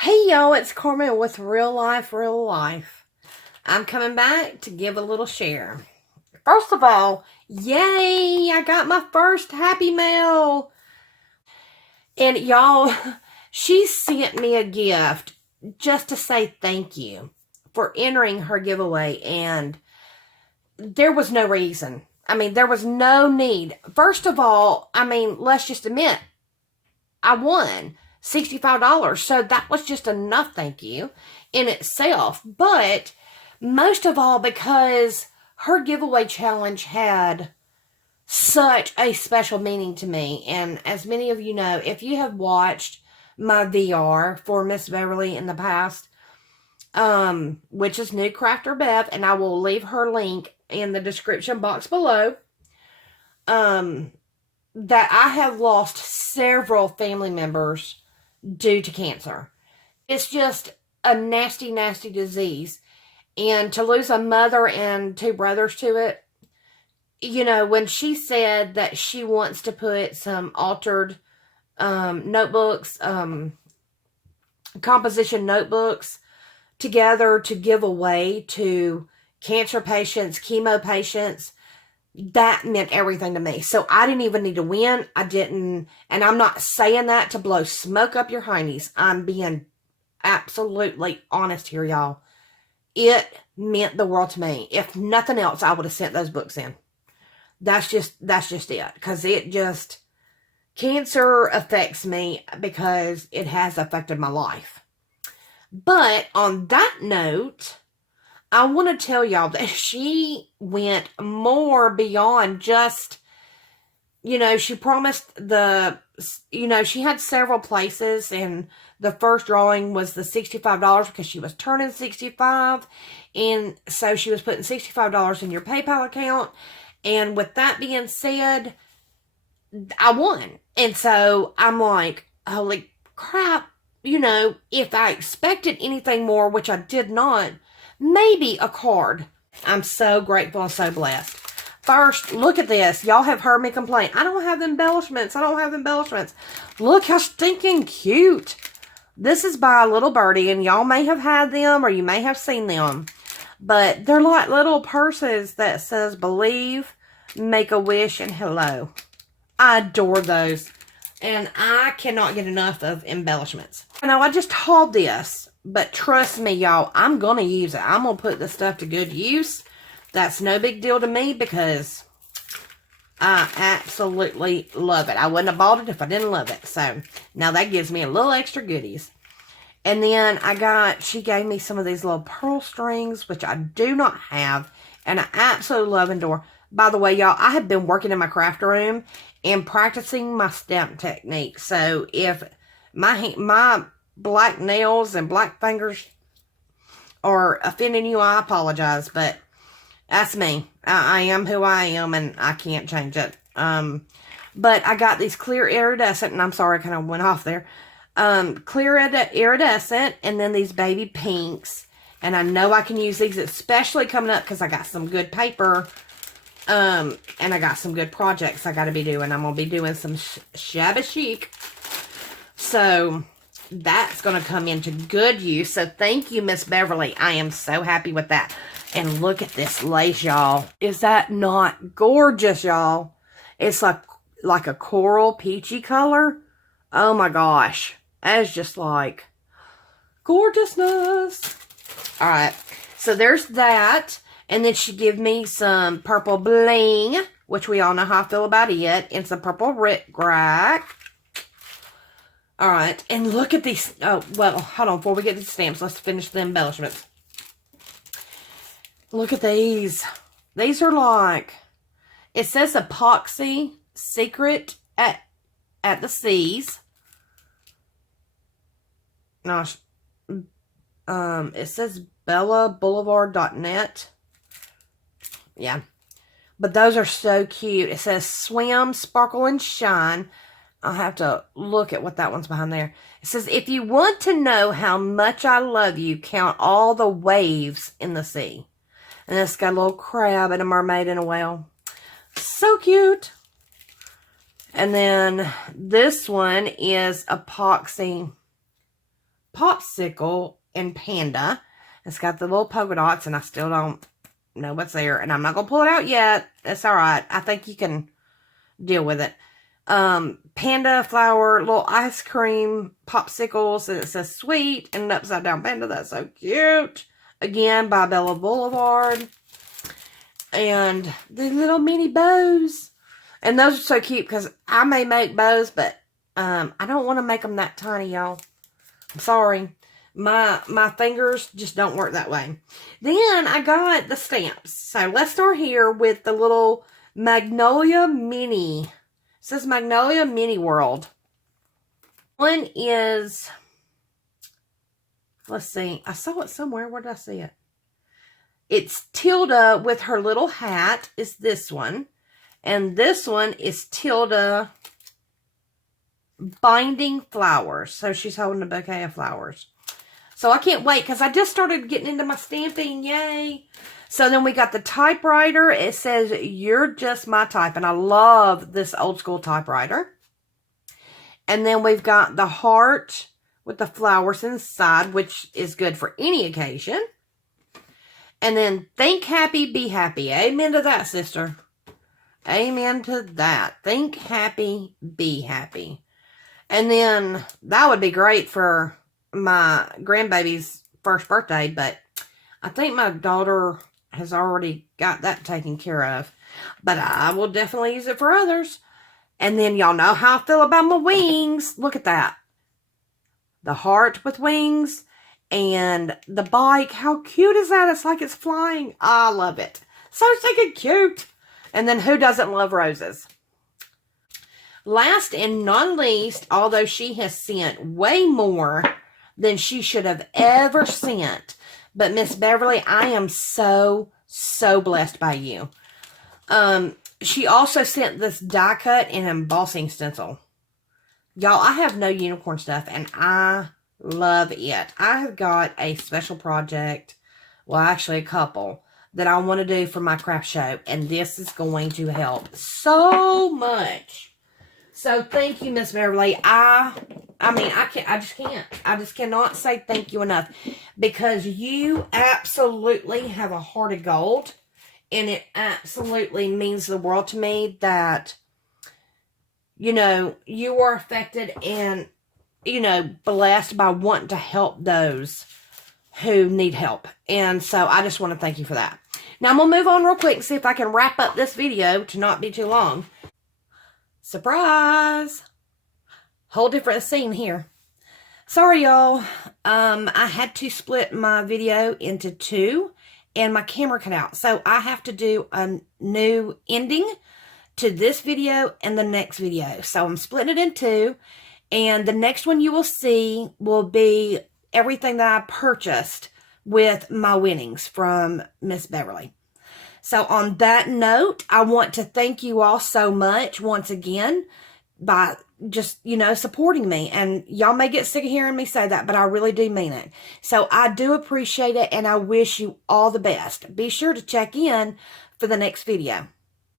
Hey y'all, it's Carmen with Real Life, Real Life. I'm coming back to give a little share. First of all, yay, I got my first Happy Mail. And y'all, she sent me a gift just to say thank you for entering her giveaway. And there was no reason. There was no need. First of all, let's just admit, I won $65. So that was just enough, thank you, in itself. But most of all, because her giveaway challenge had such a special meaning to me. And as many of you know, if you have watched my VR for Miss Beverly in the past, which is NewCrafterBev, and I will leave her link in the description box below, that I have lost several family members due to cancer. It's just a nasty, nasty disease. And to lose a mother and two brothers to it, when she said that she wants to put some altered notebooks, composition notebooks together to give away to cancer patients, chemo patients, that meant everything to me. So I didn't even need to win. I didn't, and I'm not saying that to blow smoke up your heinies. I'm being absolutely honest here, y'all. It meant the world to me. If nothing else, I would have sent those books in. That's just it. Because cancer affects me because it has affected my life. But on that note, I want to tell y'all that she went more beyond just, she promised she had several places, and the first drawing was the $65 because she was turning 65. And so she was putting $65 in your PayPal account. And with that being said, I won. And so I'm like, holy crap, if I expected anything more, which I did not, maybe a card. I'm so grateful and so blessed. First, look at this. Y'all have heard me complain. I don't have embellishments. Look how stinking cute. This is by a little birdie, and y'all may have had them or you may have seen them. But they're like little purses that says believe, make a wish, and hello. I adore those. And I cannot get enough of embellishments. I just hauled this. But trust me, y'all, I'm going to use it. I'm going to put this stuff to good use. That's no big deal to me because I absolutely love it. I wouldn't have bought it if I didn't love it. So, now that gives me a little extra goodies. And then she gave me some of these little pearl strings, which I do not have. And I absolutely love and adore. By the way, y'all, I have been working in my craft room and practicing my stamp technique. So, if my black nails and black fingers are offending you, I apologize, but that's me. I am who I am, and I can't change it. But I got these clear iridescent, and I'm sorry I kind of went off there. Clear iridescent, and then these baby pinks. And I know I can use these, especially coming up, because I got some good paper, and I got some good projects I got to be doing. I'm going to be doing some shabby chic. So that's going to come into good use. So thank you, Miss Beverly. I am so happy with that. And look at this lace, y'all. Is that not gorgeous, y'all? It's like a coral peachy color. Oh my gosh. That is just like gorgeousness. All right. So there's that. And then she gave me some purple bling, which we all know how I feel about it. And some purple rickrack. All right, and look at these. Oh, well, hold on. Before we get to the stamps, let's finish the embellishments. Look at these. These are like, it says epoxy secret at the seas. No, it says bellaboulevard.net. Yeah, but those are so cute. It says swim, sparkle, and shine. I'll have to look at what that one's behind there. It says, if you want to know how much I love you, count all the waves in the sea. And it's got a little crab and a mermaid and a whale. So cute. And then this one is epoxy popsicle in Panda. It's got the little polka dots, and I still don't know what's there. And I'm not going to pull it out yet. It's all right. I think you can deal with it. Panda flower, little ice cream popsicles. And it says sweet and an upside down panda. That's so cute. Again, by Bella Boulevard. And the little mini bows. And those are so cute because I may make bows, but I don't want to make them that tiny, y'all. I'm sorry. My fingers just don't work that way. Then I got the stamps. So let's start here with the little Magnolia Mini. It says Magnolia Mini World. One is, let's see. I saw it somewhere. Where did I see it? It's Tilda with her little hat is this one. And this one is Tilda binding flowers. So she's holding a bouquet of flowers. So I can't wait because I just started getting into my stamping. Yay. So then we got the typewriter. It says, "You're just my type." And I love this old school typewriter. And then we've got the heart with the flowers inside, which is good for any occasion. And then think happy, be happy. Amen to that, sister. Amen to that. Think happy, be happy. And then that would be great for my grandbaby's first birthday, but I think my daughter has already got that taken care of. But I will definitely use it for others. And then y'all know how I feel about my wings. Look at that. The heart with wings. And the bike, how cute is that? It's like it's flying. I love it. So stinking cute. And then who doesn't love roses? Last and not least, although she has sent way more than she should have ever sent. But Miss Beverly, I am so, so blessed by you. She also sent this die cut and embossing stencil. Y'all, I have no unicorn stuff, and I love it. I have got a special project, well, actually a couple, that I want to do for my craft show, and this is going to help so much. So thank you, Miss Beverly. I just cannot say thank you enough, because you absolutely have a heart of gold, and it absolutely means the world to me that, you know, you are affected and, you know, blessed by wanting to help those who need help. And so I just want to thank you for that. Now I'm going to move on real quick and see if I can wrap up this video to not be too long. Surprise! Whole different scene here. Sorry, y'all. I had to split my video into two and my camera cut out. So I have to do a new ending to this video and the next video. So I'm splitting it in two. And the next one you will see will be everything that I purchased with my winnings from Miss Beverly. So on that note, I want to thank you all so much once again by just, you know, supporting me. And y'all may get sick of hearing me say that, but I really do mean it. So I do appreciate it, and I wish you all the best. Be sure to check in for the next video.